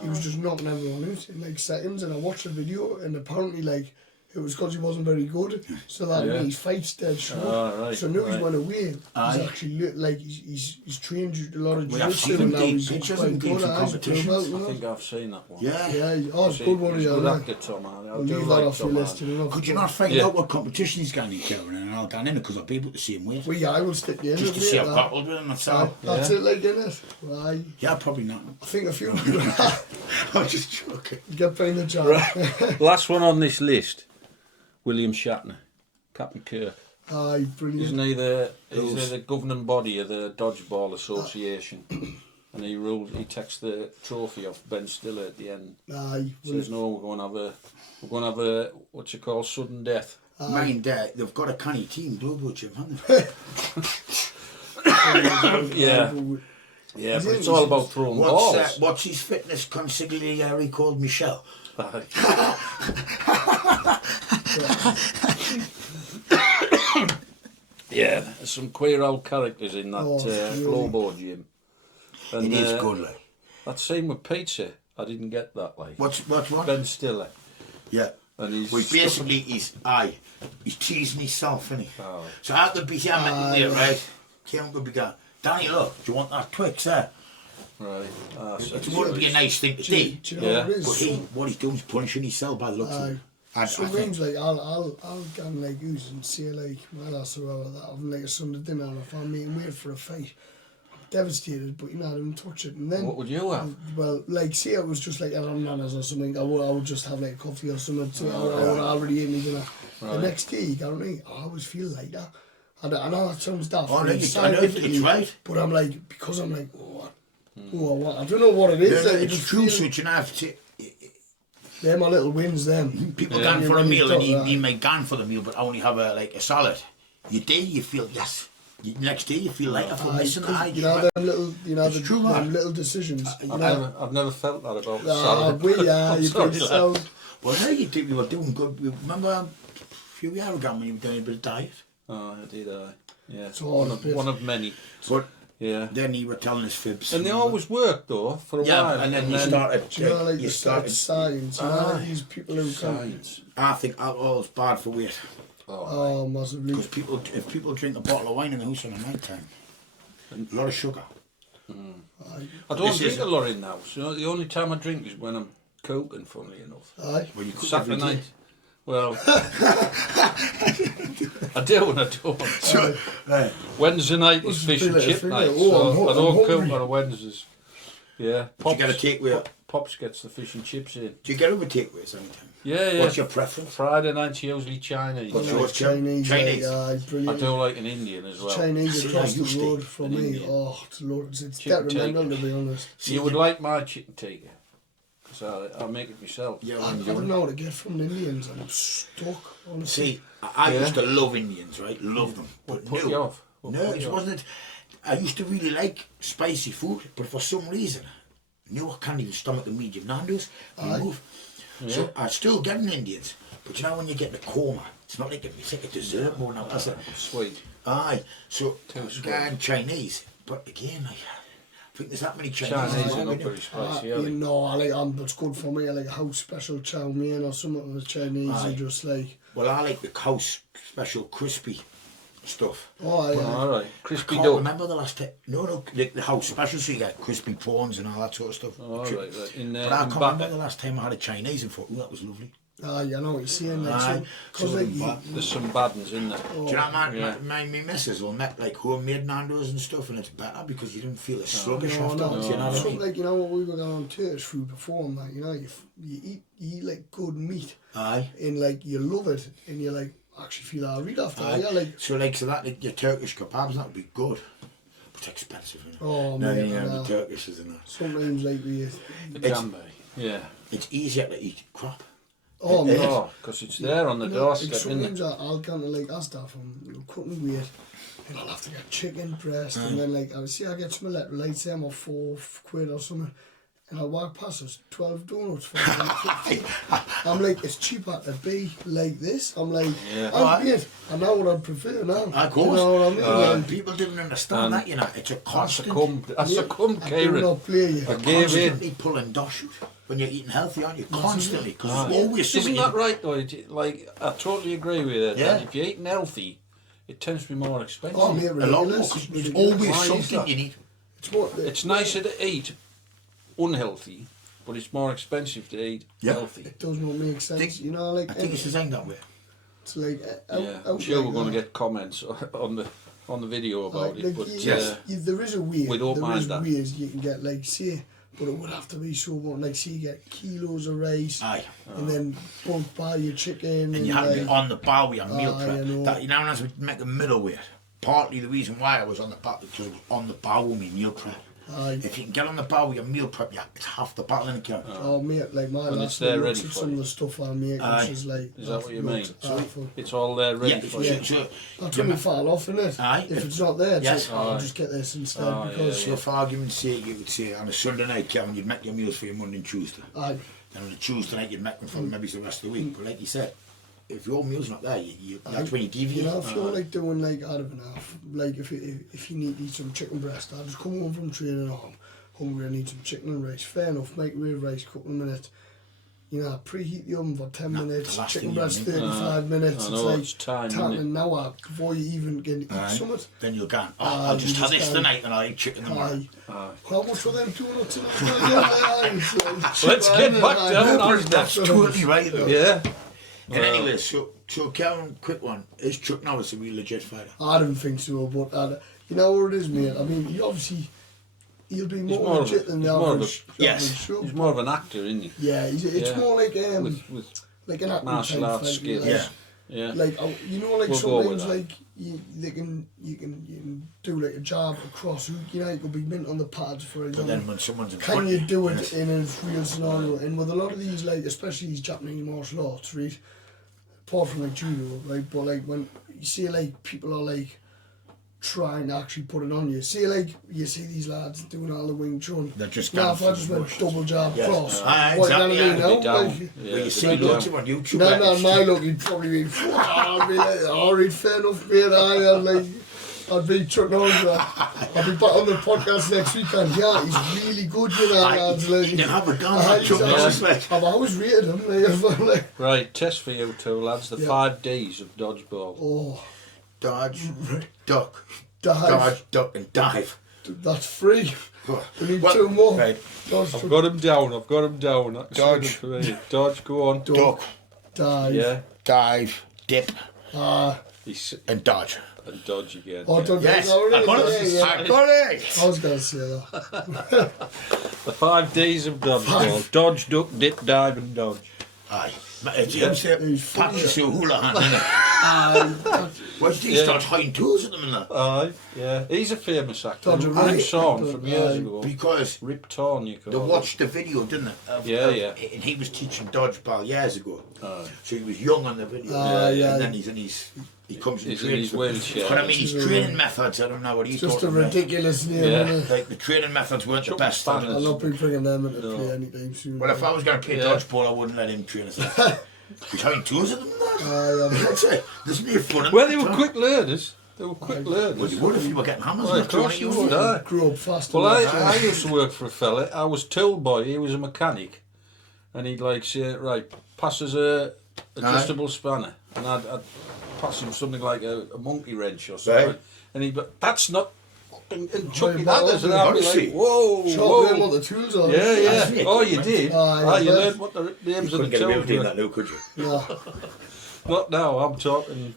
He was just knocking everyone out in like seconds. And I watched the video, and apparently like it was because he wasn't very good. So that Yeah. made his fights dead short. Right, So now he's right. went away. Aye. He's actually like he's trained a lot of We have jiu-jitsu, seen and now him he's pictures quite of him good. for He's a blue competitions. belt, you I know. think I've seen that one. Yeah. Yeah, He's good a Warrior. good yeah. actor, Tom Hardy. I I'll do leave that like off your Tom list. Hardy. You know. Could you not find Yeah. out what competition he's going in, Kieran, and I'll go in it because I'll be able to see him weight. Well, yeah, I will stick you in Just it, to see mate, how that. battled with him, that's Aye, all. that's Yeah. it, like, innit? Right. Yeah, probably not. I think a few I'm just joking. get behind the job. Right. Last one on this list, William Shatner, Captain Kirk. Aye, brilliant. Isn't he the governing body of the Dodgeball Association? And he takes the trophy off Ben Stiller at the end. Aye. Says no, we're going to have a what's it called, sudden death. Mind, they've got a canny team, Global Gym, haven't they? Yeah. Yeah, but it's all about throwing balls. What's his fitness consigliere called? Michelle. Yeah, there's some queer old characters in that really? floorball gym. And, It is good, like. That scene with pizza, I didn't get that. Like What's one? Ben Stiller, Yeah. and he's Well, basically, he's teasing himself, isn't he? Oh. So I could be here, there, right? Kieran could be going, Danny, look, do you want that Twix there? right. It wouldn't be a nice thing to Do you do. know what it But is? what he's doing is punishing himself by the looks of it. I think. Sometimes like I'll go and like use and say like my lass or whatever that having like a Sunday dinner and if I'm meeting wait for a fight, devastated, but you know, I didn't touch it. And then What would you have? well, like, say it was just like a bananas or something, I would just have like a coffee or something. So I would already eat my dinner. The next day, you guarantee, I always feel like that. I know that sounds daft. Oh, no, I know it's right. But I'm like, because I'm like, I don't know what it is. Yeah, like, it's true, so you have to. They're my little wins, them. People gone for a meal and you might gone for the meal, but only have a salad. You feel yes. Next day you feel like I'm missing the you know them little, them little decisions. I've never felt that about salad. You put yourself. Well, now you think we were doing good. Remember a few years ago when you were doing a bit of diet? Oh, I did. Yeah, It's all one of many. But yeah, then you were telling us fibs. and they always worked though for a while. And then you started. Do you know, like, you started science. You know, these people who science. I think alcohol is bad for weight. Oh, massively. Because if people drink a bottle of wine in the house in the night time, a lot of sugar. I don't drink a lot in the house. You know, the only time I drink is when I'm cooking. Funnily enough. Aye. Well, you cook Saturday every day. night. Well, I do and I don't. So, Wednesday night is fish and chip night, so I don't cook on Wednesdays. Yeah, Pops, you get a takeaway? Pops gets the fish and chips in. Do you get over takeaways anytime? Yeah. What's your preference? Friday night's usually Chinese. What's yours? Chinese. Chinese. Brilliant. I do like an Indian as well. Chinese See, across I used the to road from me. Indian. Oh, it's loads. It's Chicken detrimental, tikka. to be honest. You would like my chicken tikka, because I make it myself. Yeah, I don't know what to get from the Indians. I'm stuck, honestly. See, I used to love Indians, right? Love them. What But put no, you off? What no, put it you off? wasn't. I used to really like spicy food, but for some reason, no, I can't even stomach a medium Nando's. Move. So I still get an Indians, but you know when you get the coma, it's not like it's like a dessert more now, is it? Sweet. Aye. So Too sweet. again, Chinese, but again, like, I think there's that many Chinese. Chinese are in not it. very spicy, are You they? know, it's good for me. I like a house special chow mein or something with Chinese. Aye. You just like, Well, I like the house special crispy stuff. oh, yeah. All right, I crispy can't duck. remember the last time. No, the house special, so you get crispy prawns and all that sort of stuff. All right, right. But I in can't remember batter. the last time I had a Chinese and thought, oh, that was lovely. You know what you're saying. Like, Aye. because So like, There's some bad ones in there. Do you know what Yeah. my missus will make like homemade Nando's and stuff, and it's better because you don't feel as sluggish afterwards. You know what I Something mean? like, you know what we were going on Turkish food before, and that, you know, you eat like good meat, Aye. and like you love it, and you like actually feel alright after. Aye. Yeah, like, So that like your Turkish kebabs, that would be good. But it's expensive, isn't it? oh No, man, yeah, the Turkish isn't it? sometimes like we. It can be. Yeah. It's easier to eat crap. Oh man. Oh, because it's there on the doorstep, isn't sometimes it? I'll kind of like ask that from cooking weight, and I'll have to get chicken breast, and then like I get some electrolytes them or £4 or something, and I walk past us 12 donuts for $1.50. I'm like, it's cheaper to be like this. I'm like, I know what I prefer now. Of course. You know what I mean? Like, People didn't understand that, you know. It's a I constant. succumbed, I do Kieran. not play you. I gave in. Constantly pulling dosh out when you're eating healthy, aren't you? Constantly, because there's always Isn't something. that right though? Like, I totally agree with it. Yeah. And if you're eating healthy, it tends to be more expensive. Oh, mate, A lot more. ridiculous. 'Cause there's Ridiculous. always Why is something that? you need. It's what It's nicer to eat unhealthy, but it's more expensive to eat healthy. it does not make sense. You know, like I think it's designed that way. it's like Yeah, I'm sure we're going to get comments on the video about it, but there is a way. we don't mind is that. ways you can get like say, but it would have to be so much. Like say you get kilos of rice, Aye. and then bulk buy your chicken, And you have to be like, on the bar with your meal Aye, prep. I know. That, you know, as we make a middleweight. Partly the reason why I was on the bar because I was on the bar with my meal prep. Aye. If you can get on the bar with your meal prep, it's half the battle in the game. Oh mate, like my When last it's there one ready looks at for some you. of the stuff I make, Aye. which is like Is that what you mean? awful. It's all there ready Yeah, for you. so That's when we fall off, isn't it? Aye. If it's not there, Yes. it's like, I'll just get this instead Oh, because So for argument's sake, you could say on a Sunday night, Kevin, you'd make your meals for your Monday and Tuesday. aye. And on a Tuesday night, you'd make them for maybe the rest of the week. But like you said, if your meal's not there, that's when you deviate. You know, if you're like doing like I don't know, like if you need to eat some chicken breast, I just come home from training, I'm hungry, I need some chicken and rice. Fair enough, microwave rice, couple of minutes. You know, preheat the oven for 10 minutes, the last chicken thing you breast need. 35 minutes. I know, it's it's time, like isn't it? an hour before you even get to eat something. Then you'll go, Aye, I'll just you have just this go, tonight and I'll eat chicken tomorrow. Aye. How much for them donuts in the Let's get back down on That's that. totally right though. Yeah. And anyway, so Kevin, quick one. Is Chuck Norris a real legit fighter? I don't think so, but you know what it is, mate. I mean, he obviously he'll be He's more more of legit a- than he's the more of average. yes. average show. He's more of an actor, isn't he? Yeah, it's Yeah. more like With like an acting martial type arts thing, skills. like, Yeah. Yeah. Like you know, like We'll go with sometimes that. like you can do like a jab across. You know, you could be mint on the pads for But example. then when someone's in Can front you of do yes. it in a real scenario? And with a lot of these, like especially these Japanese martial arts, right? Apart from like judo, right? But like when you see like people are like trying to actually put it on you. See like you see these lads doing all the Wing Chun. They're just Now going if I for just the went motions. double jab Yes. cross, Aye, what you know what I exactly, mean? yeah. No, Be down. like, Yeah, Well, you they'd see be loads down. of on YouTube. no, like, no, it's- my look, he'd probably be, I'd be like, alright, fair enough, mate, I'd be chucking on that. I'll be back on the podcast next week and yeah, he's really good, you know, lads. Like, you have a gun, Aye, chuck he's- on his leg. I've always rated him, like, Right, test for you two lads. The Yeah. 5 Ds of dodgeball. oh, Dodge, duck, dive, dodge, duck, and dive. that's free. We need Well, 2 more. Right. Dodge, I've got him down. That's Dodge. good for me. Dodge, go on. Duck, dive, Yeah. dive, dip, He's and dodge. and dodge again. oh, yeah. don't Yes, already, I got it. yeah, I got it. I was going to say that. The 5 Ds of dodgeball. Dodge, duck, dip, dive, and dodge. Aye. It's He's funny. Patrick Houlihan, isn't it? Why did he Yeah. start hiding tools at them in that? Aye, yeah. He's a famous actor. Dodge, Rip right. Torn from years Aye. ago. Because Rip Torn, you call they him. watched the video, didn't they? Yeah. And he was teaching dodgeball years ago. Aye. So he was young on the video. Yeah. And then he comes and He's in trains. his wheelchair. But I mean, his training methods, I don't know what he's Just a talking about. ridiculous name, Yeah. isn't it? Like, the training methods weren't the Chuck best. spanners. I'll not be bringing them into No. play anytime soon. Well, if I was going to play Yeah. dodgeball, I wouldn't let him train us. He's hiding tools at them and that. That's it. There's no fun in Well, it, they were Tom. quick learners. They were quick Well, learners. you would if you were getting hammers Well, and of throwing course at you you. would, aye. Grew up fast. Well, and I used to work for a fella. I was tool boy. He was a mechanic, and he'd like say, right, pass us a adjustable spanner, and I'd pass him something like a monkey wrench or something, Right. and he'd be, that's not fucking and chucking Right, others, and I'd be honestly. like, whoa, Chop them whoa. what the tools are. Yeah, yeah. That's it, Oh, you right? did. Aye, You I learned bet. what the names You of couldn't the get away tools with doing were. that now, could you? Yeah. Not now. I'm talking,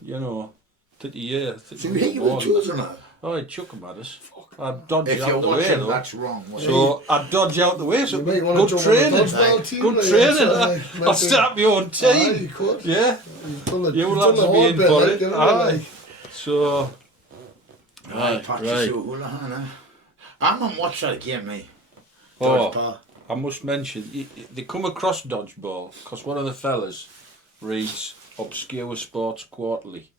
30 years. So you hit you with tools or not? Oh, I'd chuck them at us. I'd dodge If out you're the way, watching, though. that's wrong. So I'd dodge out the way. So You might want good to jump training. on the dodgeball team. Good like, training. that's what I I'll might start my own do. Aye, you team. could. Yeah. You've done the, You you've lads done the will be hard in bit, for like, it. you know, Aye. like, So. Right, Patrick Houlihan, eh? I'm going to watch that again, mate. Oh, Dodgeball. I must mention, they come across dodgeball because one of the fellas reads Obscure Sports Quarterly.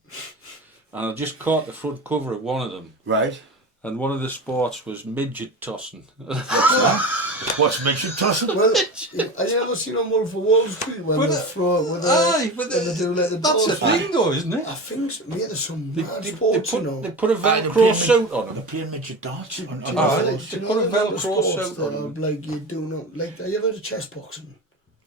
And I just caught the front cover of one of them. Right. And one of the sports was midget tossing. What's midget tossing? well, have you ever seen on Wolf of Wall Street when But, they throw with Aye, but when they do like the that's a balls? thing though, isn't it? I think so. Mate, there's some They, mad they, sports, you know. they put a Aye, Velcro suit on They're them. playing midget darts. Do you know, Aye, like, they do you put know a the other Velcro sports suit that on are them. like you do not like? Have you ever heard of chess boxing?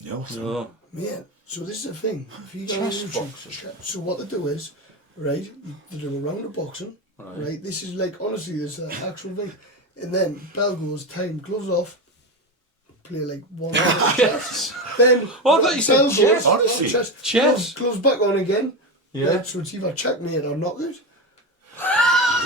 No. No. Yeah. So this is the thing. If you go Chess on YouTube, boxing? so what they do is, right? They do a round of boxing, Right. right? This is like honestly, this is an actual thing. And then bell goes, time, gloves off. Play like 1 round of chess. Then Oh, I thought you said bell chess. goes, Honestly. Chess. Gloves back on again. Yeah. Right, so it's either checkmate or knockout.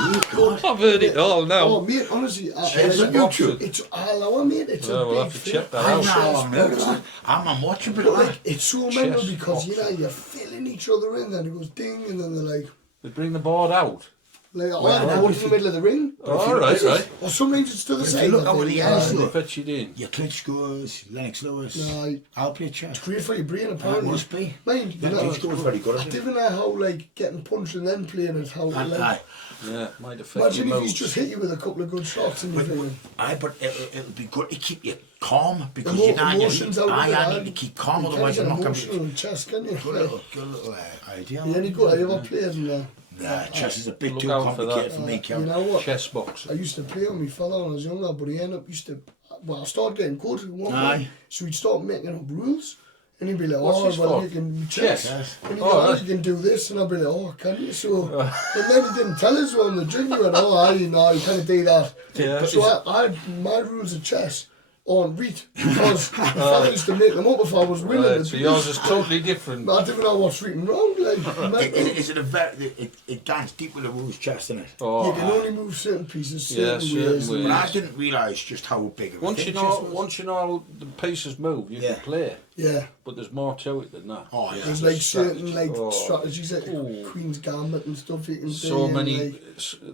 I've heard it all Oh, now. mate, honestly, Chess on like, YouTube. it's all hour, mate. It's Well, a we'll big have to thing. check that I out. know, I'm Chess nervous. I'm watching, but But like, like, it's so mental Chess because you know boxing. you're filling each other in, then it goes ding, and then they're like, They bring the board out. oh, Well, I go to the middle of the ring. All right, right. Or sometimes it's to the If side. you look I over think. the Aye. eyes, They look. fetch you in. your Klitschko's, Lennox Lewis. No, I'll play chess. it's great for your brain, It apparently. must be. Mind, you know, Klitschko's very good I at it. didn't know how like getting punched and then playing it, how And, like. aye. Yeah, might affect Imagine your if he's moves. just hit you with a couple of good shots and you're feeling. Aye, but it'll be good to keep you calm because Emo- you know emotions out of it, I aye. need to keep calm, You otherwise can't I'm get not going emotional in chess, can you? Good little idea. Yeah, any good? Have you ever played in there? Nah, chess is a bit Look too out for that. complicated for me, You Kel. know what? Chess I boxing. used to play with my father when I was younger, but he ended up used to. Well, I started getting good at one Aye. point, so he'd start making up rules, and he'd be like, What's "Oh, this well, for? you can Chess? chess." And he'd Oh, go, "Oh, right. you can do this," and I'd be like, "Oh, can you?" So, and then he didn't tell us on the drink. He went, "Oh, aye, no, you can't do that." Yeah. So my rules of chess on wheat because if I used to make them up if I was willing. Right, so yours is totally different. I don't know what's written wrong. Like, Is it a very? It gets deep with the wool's chest, isn't it? Oh, you can only move certain pieces, certain certain ways. ways. But I didn't realise just how big of a once thing you chest know, was. once you know how the pieces move, you can play. Yeah. But there's more to it than that. Oh yeah. There's like certain like Oh. strategies like Queen's Gambit and stuff you can do. So and, many. like,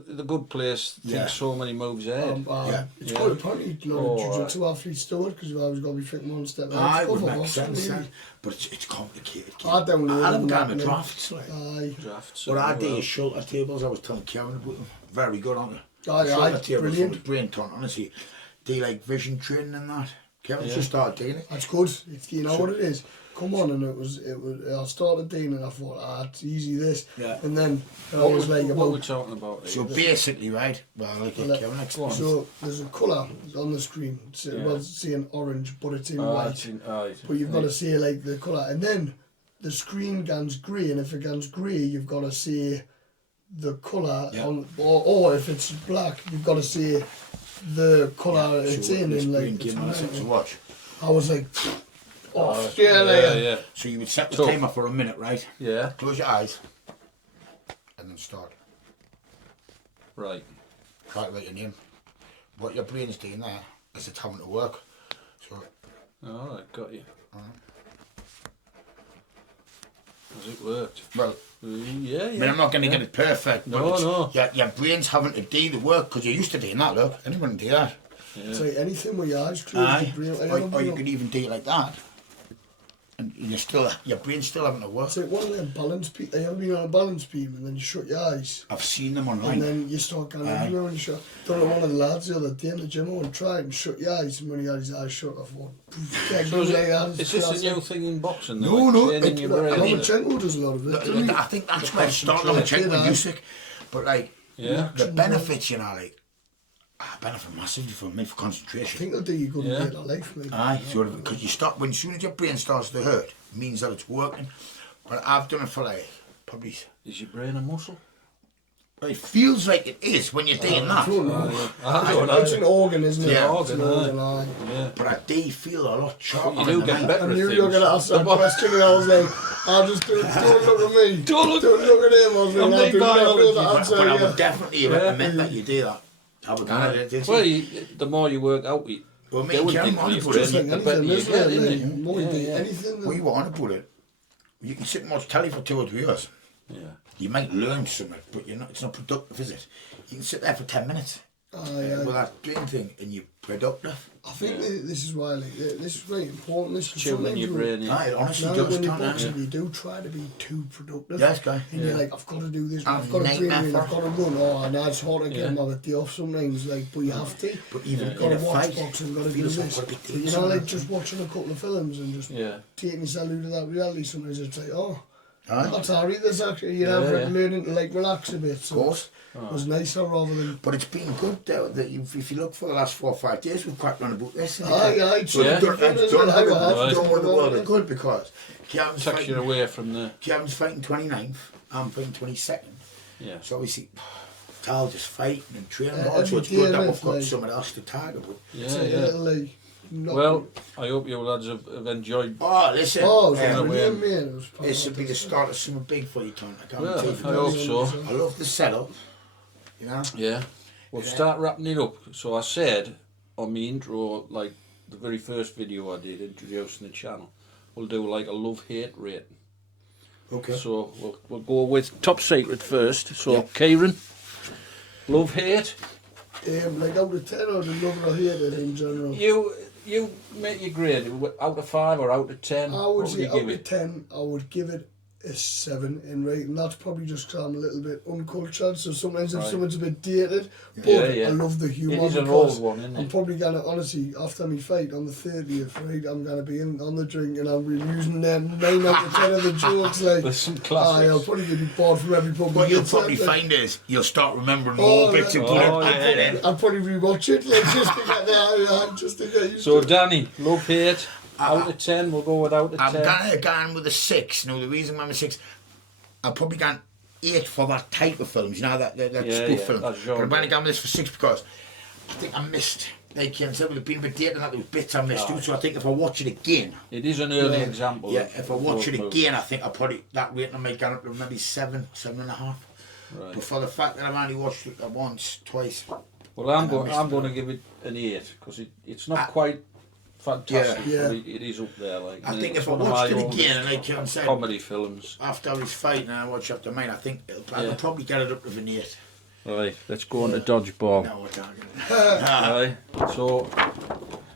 The good place thinks so many moves ahead. It's Yeah. good apparently a lot of Oh, jiu-jitsu athletes do it because you've always got to be thinking one step ahead. Aye, It's would good for make boxing, sense, really. but it's complicated. I don't know. I haven't them done the that, drafts. Like. Aye. Drafts. What I and do well. is shoulder tables. I was telling Kieran about them. Very good, aren't they? Aye, Shoulder aye, tables brilliant. from the brain Tont, honestly. They like vision training and that. Kieran's just started doing it. That's good. If you know what it is, come on. And it was. I started doing it and I thought, it's easy this. Yeah. And then I What, was like, what are we about. talking about here? So basically, right, well, like Well, Kieran explains. So there's a colour on the screen. Well, it's saying orange, but it's in white. But you've got to say like the colour, and then the screen goes grey, and if it goes grey, you've got to say the colour on, or if it's black, you've got to say the colour it's in, and like it's to watch. I was like, yeah. So you would set the So- timer for a minute, right? Yeah. Close your eyes, and then start. Right. Try to write your name. What your brain's doing there is it's having to work. So All right, got you. Has it worked? well. Yeah. I mean, I'm not going to get it perfect, but No, it's, no. your brain's having to do the work because you're used to doing that, look. Anyone can do that. it's like anything with your eyes closed. Aye. your brain- Or you could even do it like that. And you're still, your brain's still having to work. It's like one of them balance beam. You ever been on a balance beam and then you shut your eyes I've seen them and online. then you start going Aye. everywhere when you shut. Done it one of the lads the other day in the gym. I went and tried and shut your eyes, and when he had his eyes shut, I thought, So is this a new thing in boxing? though, No, like no, training your brain? Lomachenko does a lot of it. doesn't he? I think that's where it started on check with music. But like, Yeah. the benefits, you know, like, benefit massively for me for I concentration. think they'll do you good Yeah. in later life, mate. Aye, sort of, because you start, as soon as your brain starts to hurt, it means that it's working. But I've done it for like, probably, Is your brain a muscle? it feels like it is when you're doing that. It's an organ, isn't it? Yeah. It's an organ, aye. Yeah. But I do feel a lot sharper. You do in the get night. better I at knew things. you were going to ask that question, and I was like, I'll just don't look at me. Don't look- at him. I was I'm like, being I know violent. that But answer, I yeah. would definitely recommend that you do that. I would Well, the more you work out, Well, me they and would Kieran think wanted your to Just brain, like the better anything, you isn't get, it? isn't Like, it? more you do Yeah. anything. we want to put it. You can sit and watch telly for 2 or 3 hours. Yeah. You might learn something, but you're not. It's not productive, is it? You can sit there for 10 minutes with that doing thing, and you're productive. I think this is why, like, this is very important. This Tuning your brain in. It honestly Now, does. when you're Tont, boxing, you do try to be too productive. Yes, guy. And you're like, I've got to do this, I'm I've got to train, nightmare I've got to run. Oh, and it's hard to get my day off sometimes, like, but you have to. But even You've got to in a watch fight, boxing, got to do feels this. like But you know, like, just watching a couple of films and just Yeah. taking yourself out of that reality, sometimes it's like, oh, Aye. that's alright, this actually, you know, learning to, like, relax a bit. So Of course. it was nicer rather than... But it's been good though, that if you look for the last 4 or 5 days, we've cracked on about this. Aye, So Yeah. I've done with the world Aye. of good because Kieran's Takes you fighting, away from the. Kieran's fighting 29th, I'm fighting 22nd. Yeah. So obviously, it's all just fighting and training. Yeah, Also, it's every good day, that we've mate, got like- someone else to target with. Yeah, It's a yeah. little, like, not... Well, I hope you lads have enjoyed. Oh, listen. Oh, it was Yeah, brilliant, man. It was This would be the start of something big for you, Tont. I Well, guarantee I you. hope so. I love the setup. You know? Yeah. We'll start wrapping it up. So I said on my intro, like the very first video I did introducing the channel, we'll do like a love-hate rating. Okay. So we'll go with top secret first. So Yeah. Kieran, love-hate. Like out of 10 or the love or hate it in general? You make your grade out of 5 or out of 10. I What would say you out give of it? 10, I would give it a 7 in rating. That's probably just because I'm a little bit uncultured, so sometimes if Right. someone's a bit dated, but Yeah. I love the humour. It is an because old one, isn't I'm it? probably going to, honestly, after my fight on the 30th, right, I'm going to be on the drink and I'm using them 9 out of 10 of the jokes. Like, There's some I'll classics. probably be bored from every pub. What we you'll get probably to, like, find is you'll start remembering more bits and put oh, it yeah, then. I'll probably rewatch it, like, just to get there, just to get used So to it. Danny, love-hate, out of 10. We'll go with out of 10. I'm going with a 6. Now, the reason why I'm a 6, I've probably gone 8 for that type of films, you know, that Yeah, spoof yeah, film. that But genre. I'm going to go with this for 6 because I think I missed like Kieran said, we've been a bit dated and that there was bits I missed too. So I think if I watch it again, it is an early example. yeah, of if I watch it movies. again, I think I'll probably that rating I might get up to maybe 7.5. Right. But for the fact that I've only watched it once, twice. Well, I'm going to give it an 8 because it's not quite fantastic, Yeah. but it is up there. Like, I think it's if I one of watched my it oldest again, and like Kieran said, comedy films. after his fight and I watch Chapter 9, I think I could probably get it up to an 8. Right, let's go on to dodgeball. No, I can't get it. Right, so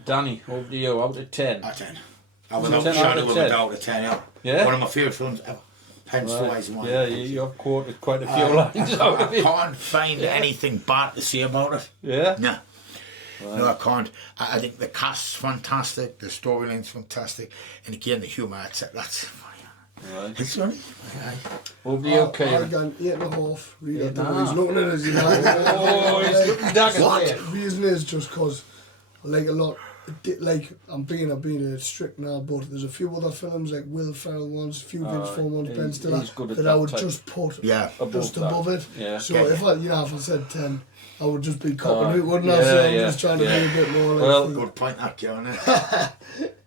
Danny, over to you. Out of 10. A 10. I was out 10 of out shadow of of 10. a doubt, a 10, yeah. Yeah? One of my favourite films ever. Hence the wise one. Yeah, you've quoted quite a few lines out of I it. can't find anything bad to say about it. Yeah. No. No, I can't. I think the cast's fantastic, the storyline's fantastic, and again, the humour, that's funny. Right. It's funny. Over to you, I Kieran. got 8.5. Really, I don't know. 8.5. He's looking at us. He's like, Oh, he's looking daggers What? there. The reason is just because I like a lot. Like I'm being a strict now, but there's a few other films like Will Ferrell ones, a few Vince Vaughn ones, Ben Stiller he's good at that that I would type. just put Above just that. above it. Yeah. So Yeah. if I said 10, I would just be copping it, wouldn't I? yeah, So I'm yeah, just trying to yeah. be a bit more like. Well, Good point, that, Kieran.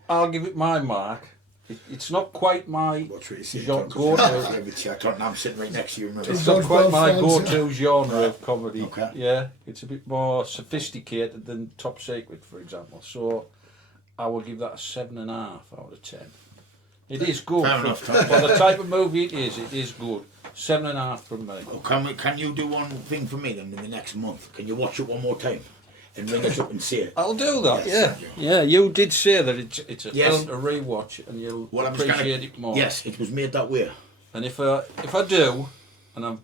I'll give it my mark. It's not quite my What's what you say? go-to. I'm sitting right next to you. Remember? It's not quite my Fans. go-to genre of comedy. Okay. Yeah, it's a bit more sophisticated than Top Secret, for example. So I will give that a 7.5 out of 10. It is good Fair for, enough, for the type of movie it is. It is good. 7.5 from me. Oh, can you do one thing for me then in the next month? Can you watch it one more time and ring us up and say it? I'll do that. Yes, thank you. Yeah. You did say that it's a Yes. film to rewatch, and you'll Well, appreciate it more. Yes, it was made that way. And if I do, and I'm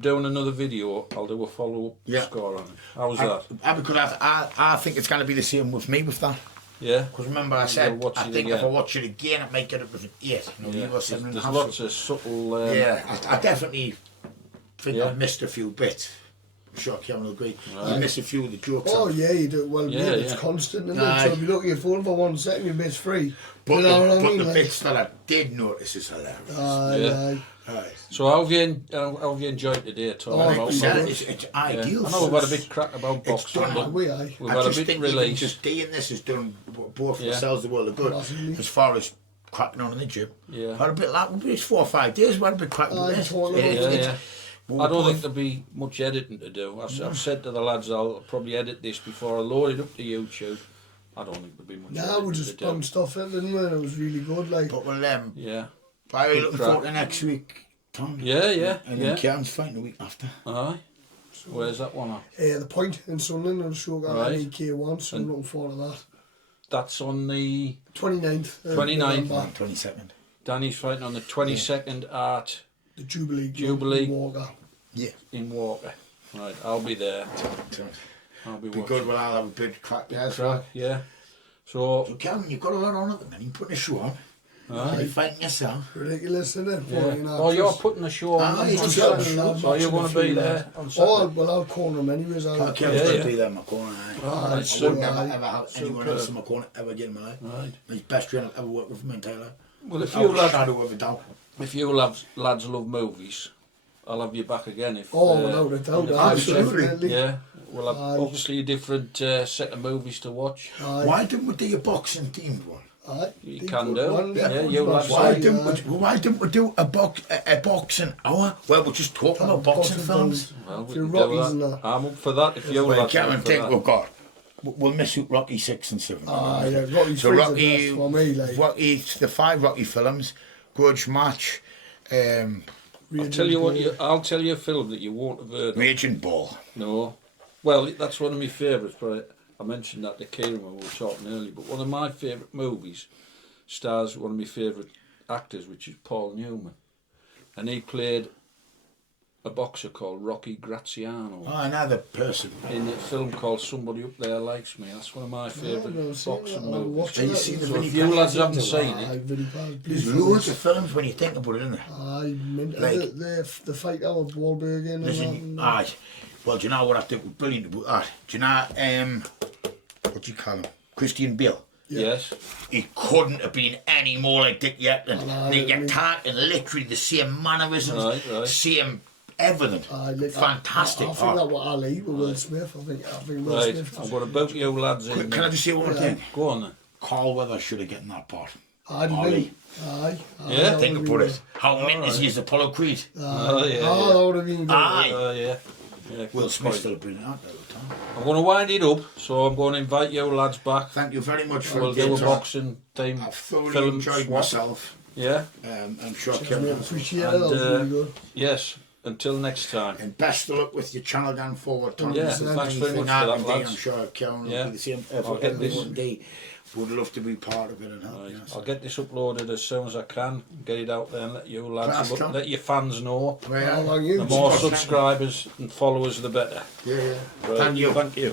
doing another video, I'll do a follow-up Yeah. score on it. How's that? Because I think it's going to be the same with me with that. Yeah. Because remember I You'll said, watch I it think if again. I watch it again, it might get up with an 8. No, Yeah. you got 7.5. There's lots of subtle. Yeah, I definitely think Yeah. I've missed a few bits. I'm sure Kieran will agree. I missed a few of the jokes. Oh yeah, you do. Well, Yeah, yeah, it's yeah. constant, isn't Aye. it? So if you look at your phone for 1 second, you miss 3. But, you know what I but mean? the Like, bits that I did notice is hilarious. Yeah. Right. So how have you enjoyed today, Tom? Oh, About it's, movies? It's Yeah. ideal. I know we've had a bit crack about It's boxing, done. but we aye. we've I had a just bit think even release. just doing this has done both Yeah. ourselves the world of good. Massively. As far as cracking on in the gym. Yeah. Had a bit like it's 4 or 5 days. We had a bit cracking on Aye, this. totally. Yeah. Well, I don't both- think there'll be much editing to do. I've said to the lads I'll probably edit this before I load it up to YouTube. I don't think there'll be much Nah, editing we just to bumped do. stuff in, didn't we? And it was really good. Like, But we'll Yeah. probably Good looking crack. forward to next week, Tom. Yeah. And then Kieran's fighting the week after. Aye. Where's that one at? the Point in Sunderland, I'm sure got Right. an EK1, so I'm looking forward to that. That's on the 29th. 29th. November, 22nd. Danny's fighting on the 22nd at the Jubilee. Jubilee. Walker. Yeah. in Walker. Right, I'll be there. I'll be Be watching. good. Well, I'll have a bit crack there. Crack, yeah. So So, Kieran, you've got a lot on at the minute. You're putting a show on. Aye. You're fighting yourself. Ridiculous, isn't it? yeah. But, you know, Oh, you're just- putting a show on. Aye, on it's Saturday. just a show. So you're going to be there on Oh, Saturday. well, I'll corner him anyways. I'll Kieran's Yeah, going yeah. to be there in my corner. Aye. Right, I would super. never ever have anyone Superb. else in my corner ever again in my life. Right. He's the best trainer I've ever worked with in my entire life. Well, if I you would lads, shadow of a doubt. lads love movies, I'll have you back again. If Oh, without a doubt, in the absolutely. future. Definitely. Yeah, we'll have Aye. obviously a different set of movies to watch. Aye. Why didn't we do a boxing themed one? Aye. You Think can good do. one, Yeah, good you one. lads Why Aye, didn't we do a boxing hour where we're just talking about boxing films? Well, we Your can do Rockies and that. that. I'm up for that. If you Well, lads are Kieran, up for think that. we've got. We'll miss out Rocky 6 and 7. Aye, yeah, Rocky So 3's the Rocky, best for me, like. the 5 Rocky films, Grudge Match, I'll tell you what. I'll tell you a film that you won't have heard of. Raging Bull. No. Well, that's one of my favourites, but I mentioned that to Kieran when we were talking earlier. But one of my favourite movies stars one of my favourite actors, which is Paul Newman. And he played a boxer called Rocky Graziano Oh, another person. in a film called Somebody Up There Likes Me. That's one of my favourite never seen boxing that. I'll movies. watch Have you that. seen the So Vinnie if you Paz lads haven't into seen Aye, it, Vinnie Paz, There's please. loads of films when you think about it, isn't there? Aye, Like- the fight out with Wahlberg in and Listen, that. aye. Well, do you know what I think was brilliant about that? Do you know, what do you call him? Christian Bale. yes. He couldn't have been any more like Dick Yetland. Aye, They I mean- talking literally the same mannerisms, Right. same everything. Fantastic. I think that what Ali with Will Smith. I think Will Right, Smith. I'm going to book you lads in. Can I just say one thing? Go on then. Carl Weathers should have gotten that part. I didn't Ali. think. Aye. Yeah? that Think would about be it. How mint is he as Apollo Creed? Oh, yeah, that would have been good. Aye. yeah. Will Smith still have been out at the time. I'm going to wind it up, so I'm going to invite you lads back. Thank you very much for We'll the do a talk. boxing time. I've thoroughly film enjoyed swap. myself. Yeah? I'm sure I Kieran has. appreciate it. That was And, really good. yes, until next time. And best of luck with your channel going forward, Tom. Yeah, thanks very much for that, lads. I'm sure Kieran will Yeah. be the same. I'll get this. One day. Would love to be part of it and help. Right. Yes. I'll get this uploaded as soon as I can, get it out there and let you lads, Class, look, Tom. let your fans know. Well, How long you? The more subscribers and followers, the better. yeah. Right. Thank you. Thank you.